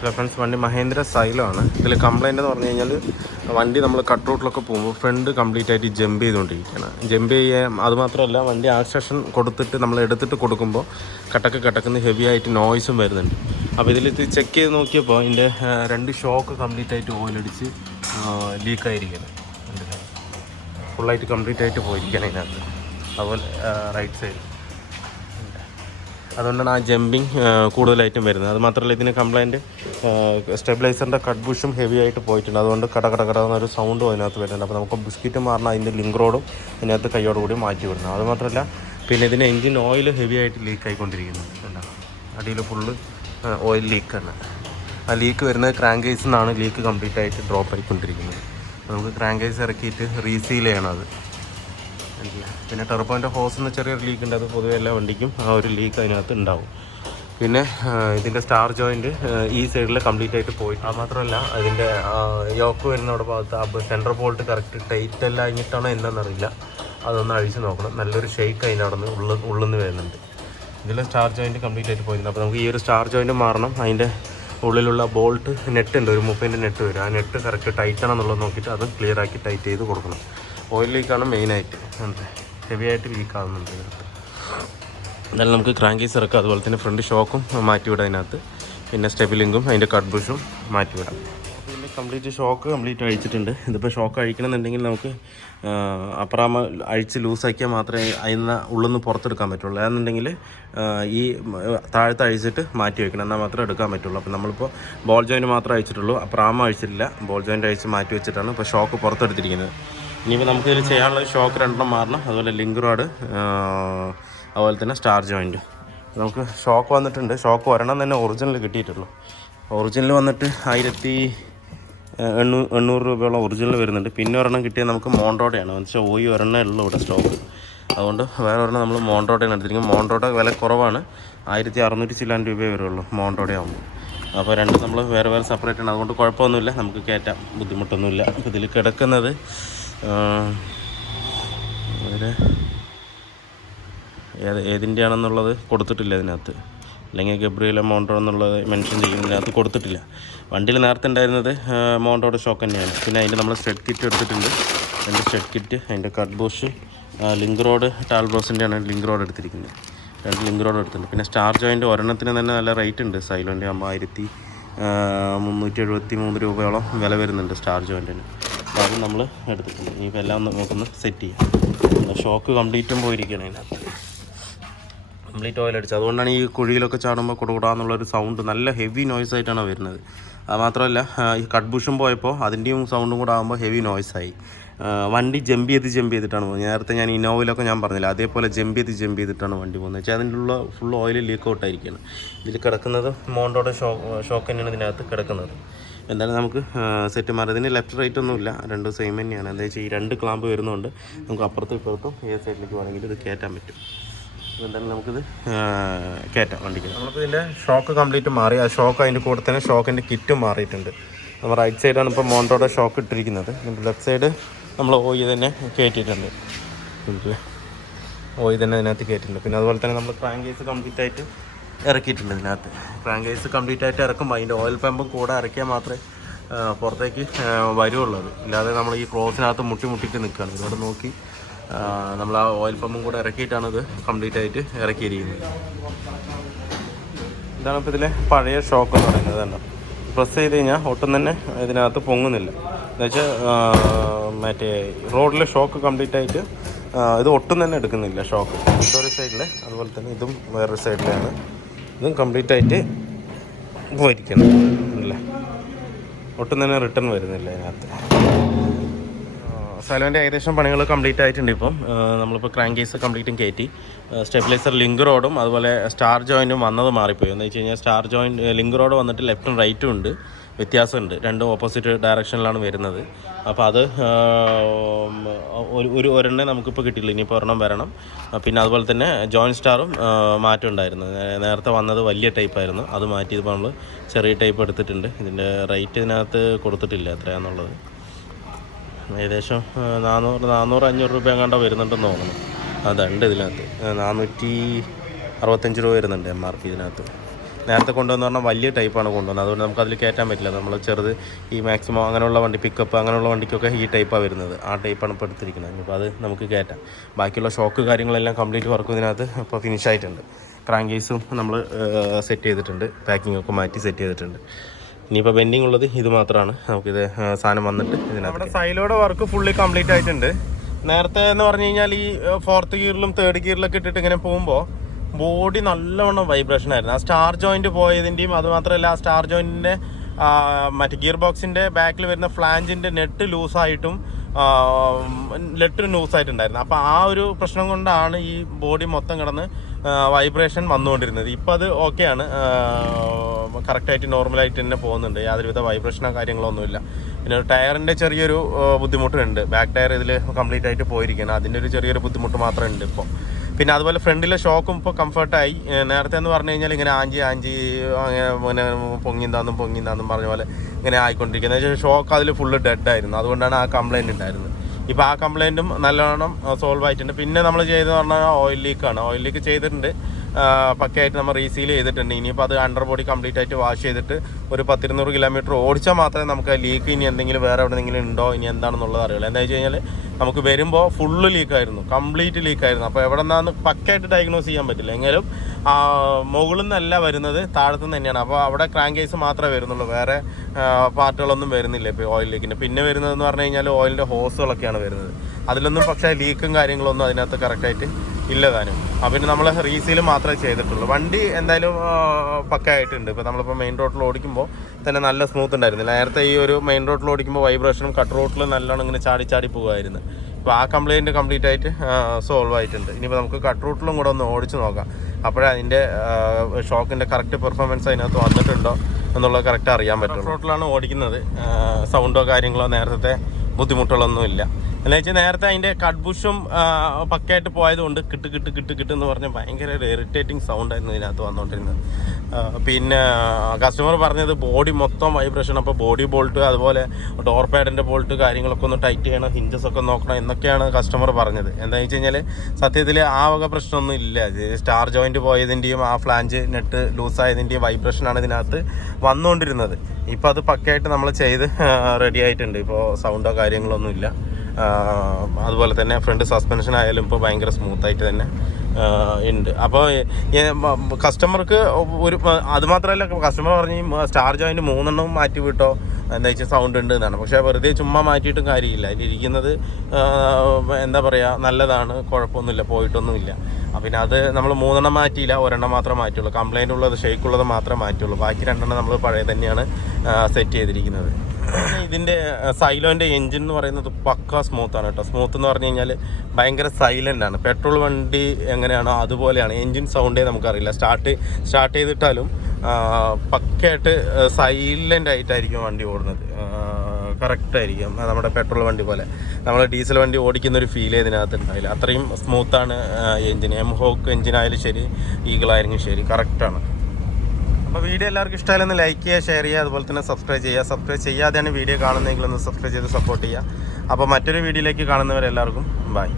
Friends, വണ്ടി Mahendra xylo ആണ്. ഇതിൽ കംപ്ലയിൻ്റ് എന്ന് പറഞ്ഞു കഴിഞ്ഞാൽ വണ്ടി നമ്മൾ കട്ട് റൂട്ടിലൊക്കെ പോകുമ്പോൾ ഫ്രണ്ട് കംപ്ലീറ്റ് ആയിട്ട് ജമ്പ് ചെയ്തുകൊണ്ടിരിക്കുകയാണ്. ജമ്പ് ചെയ്യാൻ അതുമാത്രമല്ല, വണ്ടി ആക്സേഷൻ കൊടുത്തിട്ട് നമ്മൾ എടുത്തിട്ട് കൊടുക്കുമ്പോൾ കട്ടക്കുന്ന ഹെവി ആയിട്ട് നോയ്സും വരുന്നുണ്ട്. അപ്പോൾ ഇതിലിത് ചെക്ക് ചെയ്ത് നോക്കിയപ്പോൾ ഇതിൻ്റെ 2 ഷോക്ക് കംപ്ലീറ്റ് ആയിട്ട് ഓയിലടിച്ച് ലീക്കായിരിക്കുകയാണ്. ഫുള്ളായിട്ട് കംപ്ലീറ്റ് ആയിട്ട് പോയിരിക്കുകയാണ് ഇതിനകത്ത്. അതുപോലെ റൈറ്റ് സൈഡ്, അതുകൊണ്ടാണ് ആ ജമ്പിങ് കൂടുതലായിട്ടും വരുന്നത്. അത് മാത്രമല്ല, ഇതിന് കംപ്ലയിൻറ്റ് സ്റ്റെബിലൈസറിൻ്റെ കട്ട് ബുഷും ഹെവി ആയിട്ട് പോയിട്ടുണ്ട്. അതുകൊണ്ട് കടന്നൊരു സൗണ്ടും അതിനകത്ത് വരുന്നുണ്ട്. അപ്പോൾ നമുക്ക് ബിസ്ക്കറ്റ് മാറണം, അതിൻ്റെ ലിങ്ക് റോഡും അതിനകത്ത് കൈയോടുകൂടി മാറ്റി വിടണം. അതുമാത്രമല്ല, പിന്നെ ഇതിന് എൻജിൻ ഓയിൽ ഹെവി ആയിട്ട് ലീക്ക് ആയിക്കൊണ്ടിരിക്കുന്നു. അടിയിൽ ഫുള്ള് ഓയിൽ ലീക്കാണ്. ആ ലീക്ക് വരുന്നത് ക്രാങ്ക് കേസിൽ നിന്നാണ് ലീക്ക് കംപ്ലീറ്റ് ആയിട്ട് ഡ്രോപ്പ് ആയിക്കൊണ്ടിരിക്കുന്നത്. നമുക്ക് ക്രാങ്ക് കേസ് ഇറക്കിയിട്ട് റീസീൽ ചെയ്യണം അത്. പിന്നെ ടെർബോൻ്റെ ഹോസിന് ചെറിയൊരു ലീക്ക് ഉണ്ട്. അത് പൊതുവെ എല്ലാ വണ്ടിക്കും ആ ഒരു ലീക്ക് അതിനകത്ത് ഉണ്ടാവും. പിന്നെ ഇതിൻ്റെ സ്റ്റാർ ജോയിൻറ്റ് ഈ സൈഡിൽ കംപ്ലീറ്റ് ആയിട്ട് പോയി. അത് മാത്രമല്ല, അതിൻ്റെ യോക്ക് വരുന്ന അവിടെ ഭാഗത്ത് സെൻട്രൽ ബോൾട്ട് കറക്റ്റ് ടൈറ്റ് അല്ല കഴിഞ്ഞിട്ടാണോ എന്താണെന്നറിയില്ല. അതൊന്ന് അഴിച്ച് നോക്കണം. നല്ലൊരു ഷെയ്ക്ക് അതിനവിടെ ഉള്ളിൽ നിന്ന് വരുന്നുണ്ട്. ഇതിലെ സ്റ്റാർ ജോയിൻറ്റ് കംപ്ലീറ്റ് ആയിട്ട് പോയിട്ടുണ്ട്. അപ്പോൾ നമുക്ക് ഈ ഒരു സ്റ്റാർ ജോയിൻറ്റ് മാറണം. അതിൻ്റെ ഉള്ളിലുള്ള ബോൾട്ട് നെറ്റ് ഉണ്ട്, ഒരു 30 നെറ്റ് വരും. ആ നെറ്റ് കറക്റ്റ് ടൈറ്റ് ആണെന്നുള്ളത് നോക്കിയിട്ട് അത് ക്ലിയർ ആക്കി ടൈറ്റ് ചെയ്ത് കൊടുക്കണം. ഓയിൽ ലീക്കാണ് മെയിനായിട്ട്, ഹെവി ആയിട്ട് ലീക്ക് ആകുന്നുണ്ട് ഇതിനകത്ത്. എന്നാലും നമുക്ക് ക്രാങ്ക് കേസ് ഇറക്കാം. അതുപോലെ തന്നെ ഫ്രണ്ട് ഷോക്കും മാറ്റിവിടാം അതിനകത്ത്. പിന്നെ സ്റ്റെബിലിങ്കും അതിൻ്റെ കട്ട് ബുഷും മാറ്റിവിടാം. പിന്നെ കംപ്ലീറ്റ് ഷോക്ക് കംപ്ലീറ്റ് അഴിച്ചിട്ടുണ്ട്. ഇതിപ്പോൾ ഷോക്ക് അഴിക്കണമെന്നുണ്ടെങ്കിൽ നമുക്ക് അപ്പുറം അഴിച്ച് ലൂസാക്കിയാൽ മാത്രമേ അതിന് ഉള്ളിൽ നിന്ന് പുറത്തെടുക്കാൻ പറ്റുള്ളൂ. അതെന്നുണ്ടെങ്കിൽ ഈ താഴത്തെ അഴിച്ചിട്ട് മാറ്റി വയ്ക്കണം, എന്നാൽ മാത്രമേ എടുക്കാൻ പറ്റുള്ളൂ. അപ്പോൾ നമ്മളിപ്പോൾ ബോൾ ജോയിൻറ്റ് മാത്രമേ അഴിച്ചിട്ടുള്ളൂ, അപ്പുറം അഴിച്ചിട്ടില്ല. ബോൾ ജോയിൻറ്റ് അഴിച്ച് മാറ്റി വെച്ചിട്ടാണ് ഇപ്പോൾ ഷോക്ക് പുറത്തെടുത്തിരിക്കുന്നത്. ഇനിയിപ്പോൾ നമുക്കിതിൽ ചെയ്യാനുള്ള ഷോക്ക് 2 മാറണം. അതുപോലെ ലിങ്ക് റോഡ്, അതുപോലെ തന്നെ സ്റ്റാർ ജോയിൻറ്റ്. നമുക്ക് ഷോക്ക് വന്നിട്ടുണ്ട്. ഷോക്ക് ഒരെണ്ണം തന്നെ ഒറിജിനൽ കിട്ടിയിട്ടുള്ളൂ. ഒറിജിനൽ വന്നിട്ട് 1800 രൂപയോളം ഒറിജിനൽ വരുന്നുണ്ട്. പിന്നെ ഒരെണ്ണം കിട്ടിയാൽ നമുക്ക് മോൺറോഡയാണ്. എന്ന് വെച്ചാൽ ഒരെണ്ണേ ഉള്ളൂ ഇവിടെ സ്റ്റോക്ക്. അതുകൊണ്ട് വേറെ ഒരെണ്ണം നമ്മൾ മോൺറോഡയാണ് എടുത്തിരിക്കുന്നത്. മോൺറോഡ് വില കുറവാണ്, 1600 ചില്ലാൻ രൂപയേ വരുള്ളൂ മോൺറോഡ ആകുമ്പോൾ. അപ്പോൾ രണ്ടും നമ്മൾ വേറെ സെപ്പറേറ്റ് ആണ്. അതുകൊണ്ട് കുഴപ്പമൊന്നുമില്ല, നമുക്ക് കയറ്റാം, ബുദ്ധിമുട്ടൊന്നുമില്ല. അപ്പോൾ ഇതിൽ കിടക്കുന്നത് ഏതിൻ്റെ ആണെന്നുള്ളത് കൊടുത്തിട്ടില്ല ഇതിനകത്ത്. അല്ലെങ്കിൽ ഗബ്രിയല മോൺട്രോ എന്നുള്ളത് മെൻഷൻ ചെയ്യുന്നതിനകത്ത് കൊടുത്തിട്ടില്ല. വണ്ടിയിൽ നേരത്തെ ഉണ്ടായിരുന്നത് മോൺട്രോയുടെ ഷോക്ക് തന്നെയാണ്. പിന്നെ അതിൻ്റെ നമ്മൾ സ്റ്റഡ് കിറ്റ് എടുത്തിട്ടുണ്ട്. അതിൻ്റെ സ്റ്റഡ് കിറ്റ്, അതിൻ്റെ കട്ട് ബുഷ്, ലിങ്ക് റോഡ് ടാൽബ്രോസിൻ്റെയാണ് ലിങ്ക് റോഡ് എടുത്തിരിക്കുന്നത്. 2 ലിങ്ക് റോഡ് എടുത്തിട്ടുണ്ട്. പിന്നെ സ്റ്റാർ ജോയിൻറ്റ് ഒരെണ്ണത്തിന് തന്നെ നല്ല റേറ്റ് ഉണ്ട്. സൈലോൻ്റെ ആകുമ്പോൾ 1373 രൂപയോളം വില വരുന്നുണ്ട് സ്റ്റാർ ജോയിൻറ്റിന്. അപ്പോൾ അത് നമ്മൾ എടുത്തിട്ടുണ്ട്. ഇനിയിപ്പോൾ എല്ലാം നമുക്കൊന്ന് സെറ്റ് ചെയ്യാം. ഷോക്ക് കംപ്ലീറ്റും പോയിരിക്കുകയാണ് അതിനകത്ത്, കംപ്ലീറ്റ് ഓയിൽ അടിച്ച്. അതുകൊണ്ടാണ് ഈ കുഴിയിലൊക്കെ ചാടുമ്പോൾ കൊടുകൂടാന്നുള്ളൊരു സൗണ്ട്, നല്ല ഹെവി നോയ്സ് ആയിട്ടാണ് വരുന്നത്. അത് മാത്രമല്ല, ഈ കട്ട് ബുഷും പോയപ്പോൾ അതിൻ്റെയും സൗണ്ടും കൂടെ ആകുമ്പോൾ ഹെവി നോയ്സായി. വണ്ടി ജമ്പ് ചെയ്തിട്ടാണ് പോകുന്നത്. നേരത്തെ ഞാൻ ഇന്നോവയിലൊക്കെ ഞാൻ പറഞ്ഞില്ല, അതേപോലെ ജമ്പ് ചെയ്തിട്ടാണ് വണ്ടി പോകുന്നത്. വെച്ചാൽ അതിൻ്റെ ഉള്ള ഫുൾ ഓയിൽ ലീക്ക് ഔട്ടായിരിക്കുകയാണ്. ഇതിൽ കിടക്കുന്നത് മോണ്ടോയുടെ ഷോക്ക് തന്നെയാണ് ഇതിനകത്ത് കിടക്കുന്നത്. എന്തായാലും നമുക്ക് സെറ്റ് മാറി. ഇതിന് ലെഫ്റ്റ് റൈറ്റ് ഒന്നുമില്ല, രണ്ടും സെയിം തന്നെയാണ്. എന്താ വെച്ചാൽ ഈ 2 ക്ലാമ്പ് വരുന്നതുകൊണ്ട് നമുക്ക് അപ്പുറത്തും ഇപ്പുറത്തും ഏത് സൈഡിലേക്ക് വേണമെങ്കിൽ ഇത് കയറ്റാൻ പറ്റും. എന്തായാലും നമുക്കിത് കയറ്റാം വണ്ടിക്ക്. നമ്മളിപ്പോൾ ഇതിൻ്റെ ഷോക്ക് കംപ്ലീറ്റ് മാറി. ആ ഷോക്ക് അതിൻ്റെ കൂടെ തന്നെ ഷോക്കിൻ്റെ കിറ്റും മാറിയിട്ടുണ്ട്. നമ്മൾ റൈറ്റ് സൈഡാണ് ഇപ്പോൾ മോണ്ടോയുടെ ഷോക്ക് ഇട്ടിരിക്കുന്നത്. ലെഫ്റ്റ് സൈഡ് നമ്മൾ ഓയി തന്നെ കയറ്റിയിട്ടുണ്ട്. ഓയി തന്നെ അതിനകത്ത് കയറ്റിയിട്ടുണ്ട്. പിന്നെ അതുപോലെ തന്നെ നമ്മൾ ക്രാങ്ക് കേസ് കംപ്ലീറ്റ് ആയിട്ട് ഇറക്കിയിട്ടുണ്ട് ഇതിനകത്ത്. ക്രാങ്ക് കേസ് കംപ്ലീറ്റ് ആയിട്ട് ഇറക്കുമ്പോൾ അതിൻ്റെ ഓയിൽ പമ്പും കൂടെ ഇറക്കിയാൽ മാത്രമേ പുറത്തേക്ക് വരുള്ളൂ. ഇല്ലാതെ നമ്മൾ ഈ ക്രോസിനകത്ത് മുട്ടിയിട്ട് നിൽക്കുകയാണ്. ഇതിനോട് നോക്കി നമ്മൾ ആ ഓയിൽ പമ്പും കൂടെ ഇറക്കിയിട്ടാണ് ഇത് കംപ്ലീറ്റ് ആയിട്ട് ഇറക്കിയിരിക്കുന്നത്. ഇതാണ് ഇപ്പോൾ ഇതിലെ പഴയ ഷോക്ക് എന്ന് പറയുന്നത്. തന്നെ പ്രസ് ചെയ്ത് കഴിഞ്ഞാൽ ഒട്ടും തന്നെ ഇതിനകത്ത് പൊങ്ങുന്നില്ല. എന്നുവെച്ചാൽ മറ്റേ റോഡിലെ ഷോക്ക് കംപ്ലീറ്റ് ആയിട്ട് ഇത് ഒട്ടും തന്നെ എടുക്കുന്നില്ല ഷോക്ക്. ഇതൊരു സൈഡിൽ, അതുപോലെ തന്നെ ഇതും വേറൊരു സൈഡിലാണ്. ഇതും കംപ്ലീറ്റ് ആയിട്ട് പോയിരിക്കണം അല്ലേ, ഒട്ടും തന്നെ റിട്ടേൺ വരുന്നില്ല അതിനകത്ത്. സൈലോൻ്റെ ഏകദേശം പണികൾ കംപ്ലീറ്റ് ആയിട്ടുണ്ട്. ഇപ്പം നമ്മളിപ്പോൾ ക്രാങ്ക് കേസ് കംപ്ലീറ്റും കയറ്റി. സ്റ്റെബിലൈസർ ലിങ്ക് റോഡും അതുപോലെ സ്റ്റാർ ജോയിൻറ്റും വന്നത് മാറിപ്പോയി. എന്ന് വെച്ച് കഴിഞ്ഞാൽ സ്റ്റാർ ജോയിൻറ്റ് ലിങ്ക് റോഡ് വന്നിട്ട് ലെഫ്റ്റും റൈറ്റും ഉണ്ട്, വ്യത്യാസമുണ്ട്. 2 ഓപ്പോസിറ്റ് ഡയറക്ഷനിലാണ് വരുന്നത്. അപ്പോൾ അത് ഒരെണ്ണേ നമുക്കിപ്പോൾ കിട്ടിയില്ല, ഇനിയിപ്പോൾ ഒരെണ്ണം വരണം. പിന്നെ അതുപോലെ തന്നെ ജോയിൻറ്റ് സ്റ്റാറും മാറ്റം ഉണ്ടായിരുന്നു. നേരത്തെ വന്നത് വലിയ ടൈപ്പായിരുന്നു, അത് മാറ്റിയപ്പോൾ നമ്മൾ ചെറിയ ടൈപ്പ് എടുത്തിട്ടുണ്ട്. ഇതിൻ്റെ റേറ്റ് ഇതിനകത്ത് കൊടുത്തിട്ടില്ല എത്രയാണെന്നുള്ളത്. ഏകദേശം 400-500 രൂപ എങ്ങാണ്ടോ വരുന്നുണ്ടെന്ന് തോന്നുന്നു. അതുണ്ട് ഇതിനകത്ത് 465 രൂപ വരുന്നുണ്ട് MRP ഇതിനകത്ത്. നേരത്തെ കൊണ്ടുവന്ന് പറഞ്ഞാൽ വലിയ ടൈപ്പാണ് കൊണ്ടുവന്നത്, അതുകൊണ്ട് നമുക്ക് അതിൽ കയറ്റാൻ പറ്റില്ല. നമ്മൾ ചെറുത് ഈ മാക്സിമം അങ്ങനെയുള്ള വണ്ടി, പിക്കപ്പ് അങ്ങനെയുള്ള വണ്ടിക്കൊക്കെ ഈ ടൈപ്പാണ് വരുന്നത്. ആ ടൈപ്പാണ് ഇപ്പോൾ എടുത്തിരിക്കുന്നത്. അപ്പോൾ അത് നമുക്ക് കയറ്റാം. ബാക്കിയുള്ള ഷോക്ക് കാര്യങ്ങളെല്ലാം കംപ്ലീറ്റ് വർക്കും ഇതിനകത്ത് ഇപ്പോൾ ഫിനിഷ് ആയിട്ടുണ്ട്. ക്രാങ്ക് കേസും നമ്മൾ സെറ്റ് ചെയ്തിട്ടുണ്ട്, പാക്കിംഗ് ഒക്കെ മാറ്റി സെറ്റ് ചെയ്തിട്ടുണ്ട്. ഇനിയിപ്പോൾ പെൻഡിങ് ഉള്ളത് ഇത് മാത്രമാണ്. നമുക്കിത് സാധനം വന്നിട്ട് ഇതിനകത്ത് നമ്മുടെ സൈലോയുടെ വർക്ക് ഫുള്ളി കംപ്ലീറ്റ് ആയിട്ടുണ്ട്. നേരത്തെ എന്ന് പറഞ്ഞു കഴിഞ്ഞാൽ ഈ 4th ഗിയറിലും 3rd ഗിയറിലൊക്കെ ഇട്ടിട്ട് ഇങ്ങനെ പോകുമ്പോൾ ബോഡി നല്ലവണ്ണം വൈബ്രേഷൻ ആയിരുന്നു. ആ സ്റ്റാർ ജോയിൻറ്റ് പോയതിൻ്റെയും അതുമാത്രമല്ല ആ സ്റ്റാർ ജോയിൻറ്റിൻ്റെ മറ്റേ ഗിയർ ബോക്സിൻ്റെ ബാക്കിൽ വരുന്ന ഫ്ലാഞ്ചിൻ്റെ നെറ്റ് ലൂസായിട്ടും ലെറ്റ് ലൂസായിട്ടുണ്ടായിരുന്നു. അപ്പോൾ ആ ഒരു പ്രശ്നം കൊണ്ടാണ് ഈ ബോഡി മൊത്തം കിടന്ന് വൈബ്രേഷൻ വന്നുകൊണ്ടിരുന്നത്. ഇപ്പോൾ അത് ഓക്കെയാണ്, കറക്റ്റായിട്ട് നോർമലായിട്ട് തന്നെ പോകുന്നുണ്ട്. യാതൊരുവിധ വൈബ്രേഷനോ കാര്യങ്ങളോ ഒന്നുമില്ല. പിന്നെ ഒരു ടയറിൻ്റെ ചെറിയൊരു ബുദ്ധിമുട്ടുണ്ട്. ബാക്ക് ടയർ ഇതിൽ കംപ്ലീറ്റ് ആയിട്ട് പോയിരിക്കുകയാണ്. അതിൻ്റെ ഒരു ചെറിയൊരു ബുദ്ധിമുട്ട് മാത്രമേ ഉണ്ട് ഇപ്പോൾ. പിന്നെ അതുപോലെ ഫ്രണ്ടിലെ ഷോക്കും ഇപ്പോൾ കംഫർട്ടായി. നേരത്തെ എന്ന് പറഞ്ഞു കഴിഞ്ഞാൽ ഇങ്ങനെ ആഞ്ചി അങ്ങനെ പൊങ്ങിന്താന്നും പറഞ്ഞ പോലെ ഇങ്ങനെ ആയിക്കൊണ്ടിരിക്കുന്നത്. ഷോക്ക് അതിൽ ഫുള്ള് ഡെഡായിരുന്നു. അതുകൊണ്ടാണ് ആ കംപ്ലയിൻറ്റ് ഉണ്ടായിരുന്നത്. ഇപ്പോൾ ആ കംപ്ലയിൻറ്റും നല്ലോണം സോൾവ് ആയിട്ടുണ്ട്. പിന്നെ നമ്മൾ ചെയ്തതെന്ന് പറഞ്ഞാൽ ഓയിൽ ലീക്കാണ്. ഓയിൽ ലീക്ക് ചെയ്തിട്ടുണ്ട്, പക്കയായിട്ട് നമ്മൾ റീസീൽ ചെയ്തിട്ടുണ്ട്. ഇനിയിപ്പോൾ അത് അണ്ടർ ബോഡി കംപ്ലീറ്റ് ആയിട്ട് വാഷ് ചെയ്തിട്ട് ഒരു 10-200 കിലോമീറ്റർ ഓടിച്ചാൽ മാത്രമേ നമുക്ക് ലീക്ക് ഇനി എന്തെങ്കിലും വേറെ എവിടെയെങ്കിലും ഉണ്ടോ ഇനി എന്താണെന്നുള്ളത് അറിയുള്ളൂ. എന്താ വെച്ച് കഴിഞ്ഞാൽ നമുക്ക് വരുമ്പോൾ ഫുള്ള് ലീക്കായിരുന്നു, കംപ്ലീറ്റ് ലീക്കായിരുന്നു. അപ്പോൾ എവിടെ നിന്നാന്ന് പക്കയായിട്ട് ഡയഗ്നോസ് ചെയ്യാൻ പറ്റില്ല. എങ്കിലും മുകളിൽ നിന്നല്ല വരുന്നത്, താഴത്തു നിന്ന് തന്നെയാണ്. അപ്പോൾ അവിടെ ക്രാങ്ക് കേസ് മാത്രമേ വരുന്നുള്ളൂ, വേറെ പാർട്ടുകളൊന്നും വരുന്നില്ല ഇപ്പോൾ ഓയിൽ ലീക്കിൻ്റെ. പിന്നെ വരുന്നതെന്ന് പറഞ്ഞു കഴിഞ്ഞാൽ ഓയിലിൻ്റെ ഹോസുകളൊക്കെയാണ് വരുന്നത്. അതിലൊന്നും പക്ഷേ ലീക്കും കാര്യങ്ങളൊന്നും അതിനകത്ത് കറക്റ്റായിട്ട് ഇല്ല താനും. പിന്നെ നമ്മൾ റീസീൽ മാത്രമേ ചെയ്തിട്ടുള്ളൂ. വണ്ടി എന്തായാലും പക്കയായിട്ടുണ്ട്. ഇപ്പോൾ നമ്മളിപ്പോൾ മെയിൻ റോഡിൽ ഓടിക്കുമ്പോൾ തന്നെ നല്ല സ്മൂത്ത് ഉണ്ടായിരുന്നില്ല. നേരത്തെ ഈ ഒരു മെയിൻ റോഡിൽ ഓടിക്കുമ്പോൾ വൈബ്രേഷനും കട്ട് റോട്ടിൽ നല്ലോണം ഇങ്ങനെ ചാടി പോകുമായിരുന്നു. ഇപ്പോൾ ആ കംപ്ലയിൻറ്റ് കംപ്ലീറ്റ് ആയിട്ട് സോൾവ് ആയിട്ടുണ്ട്. ഇനിയിപ്പോൾ നമുക്ക് കട്ട് റൂട്ടിലും കൂടെ ഒന്ന് ഓടിച്ച് നോക്കാം. അപ്പോഴേ അതിൻ്റെ ഷോക്കിൻ്റെ കറക്റ്റ് പെർഫോമൻസ് അതിനകത്ത് വന്നിട്ടുണ്ടോ എന്നുള്ളത് കറക്റ്റ് അറിയാൻ പറ്റും. കട്ട് റോട്ടിലാണ് ഓടിക്കുന്നത്. സൗണ്ടോ കാര്യങ്ങളോ നേരത്തെ ബുദ്ധിമുട്ടുകളൊന്നും ഇല്ല. എന്ന് വെച്ചാൽ നേരത്തെ അതിൻ്റെ കട്ട് ബുഷും പക്കയായിട്ട് പോയതുകൊണ്ട് കിട്ട് എന്ന് പറഞ്ഞാൽ ഭയങ്കര ഇറിറ്റേറ്റിംഗ് സൗണ്ടായിരുന്നു ഇതിനകത്ത് വന്നുകൊണ്ടിരുന്നത്. പിന്നെ കസ്റ്റമർ പറഞ്ഞത് ബോഡി മൊത്തം വൈബ്രേഷൻ, അപ്പോൾ ബോഡി ബോൾട്ട് അതുപോലെ ഡോർ പാഡിൻ്റെ ബോൾട്ട് കാര്യങ്ങളൊക്കെ ഒന്ന് ടൈറ്റ് ചെയ്യണം, ഹിഞ്ചസൊക്കെ നോക്കണം എന്നൊക്കെയാണ് കസ്റ്റമർ പറഞ്ഞത്. എന്താണെന്ന് വെച്ച് കഴിഞ്ഞാൽ സത്യത്തിൽ ആ വക പ്രശ്നമൊന്നും ഇല്ല. സ്റ്റാർ ജോയിൻറ്റ് പോയതിൻ്റെയും ആ ഫ്ലാഞ്ച് നെറ്റ് ലൂസായതിൻ്റെയും വൈബ്രേഷനാണ് ഇതിനകത്ത് വന്നുകൊണ്ടിരുന്നത്. ഇപ്പോൾ അത് പക്കയായിട്ട് നമ്മൾ ചെയ്ത് റെഡി ആയിട്ടുണ്ട്. ഇപ്പോൾ സൗണ്ടോ കാര്യങ്ങളൊന്നും ഇല്ല. അതുപോലെ തന്നെ ഫ്രണ്ട് സസ്പെൻഷൻ ആയാലും ഇപ്പോൾ ഭയങ്കര സ്മൂത്തായിട്ട് തന്നെ ഉണ്ട്. അപ്പോൾ കസ്റ്റമർക്ക് ഒരു അതുമാത്രമല്ല, കസ്റ്റമർ പറഞ്ഞ് സ്റ്റാർ ജോയിൻറ്റ് 3 മാറ്റി വിട്ടോ എന്താ വെച്ചാൽ സൗണ്ട് ഉണ്ട് എന്നാണ്. പക്ഷേ വെറുതെ ചുമ്മാ മാറ്റിയിട്ടും കാര്യമില്ല. അതിലിരിക്കുന്നത് എന്താ പറയുക, നല്ലതാണ്, കുഴപ്പമൊന്നുമില്ല, പോയിട്ടൊന്നുമില്ല. പിന്നെ അത് നമ്മൾ 3 മാറ്റിയില്ല, 1 മാത്രമേ മാറ്റുള്ളൂ. കംപ്ലയിൻ്റ് ഉള്ളത് ഷേക്കുള്ളത് മാത്രമേ മാറ്റുള്ളൂ. ബാക്കി 2 നമ്മൾ പഴയ തന്നെയാണ് സെറ്റ് ചെയ്തിരിക്കുന്നത്. ഇതിൻ്റെ സൈലോൻ്റെ എൻജിൻ എന്ന് പറയുന്നത് പക്ക സ്മൂത്താണ് കേട്ടോ. സ്മൂത്ത് എന്ന് പറഞ്ഞു കഴിഞ്ഞാൽ ഭയങ്കര സൈലൻ്റ് ആണ്. പെട്രോൾ വണ്ടി എങ്ങനെയാണോ അതുപോലെയാണ്. എൻജിൻ സൗണ്ടേ നമുക്കറിയില്ല. സ്റ്റാർട്ട് ചെയ്തിട്ടാലും പക്കയായിട്ട് സൈലൻ്റ് ആയിട്ടായിരിക്കും വണ്ടി ഓടുന്നത്. കറക്റ്റായിരിക്കും, നമ്മുടെ പെട്രോൾ വണ്ടി പോലെ. നമ്മൾ ഡീസൽ വണ്ടി ഓടിക്കുന്നൊരു ഫീൽ ഇതിനകത്ത് ഉണ്ടാവില്ല. അത്രയും സ്മൂത്താണ് എൻജിൻ. ഹോക്ക് എൻജിനായാലും ശരി, ഈഗിളായാലും ശരി, കറക്റ്റാണ്. അപ്പോൾ വീഡിയോ എല്ലാവർക്കും ഇഷ്ടമായാലൊന്ന് ലൈക്ക് ചെയ്യുക, ഷെയർ ചെയ്യുക, അതുപോലെ തന്നെ സബ്സ്ക്രൈബ് ചെയ്യുക. സബ്സ്ക്രൈബ് ചെയ്യാതെയാണ് വീഡിയോ കാണുന്നതെങ്കിൽ ഒന്ന് സബ്സ്ക്രൈബ് ചെയ്ത് സപ്പോർട്ട് ചെയ്യുക. അപ്പോൾ മറ്റൊരു വീഡിയോയിലേക്ക് കാണുന്നവരെല്ലാവർക്കും ബൈ.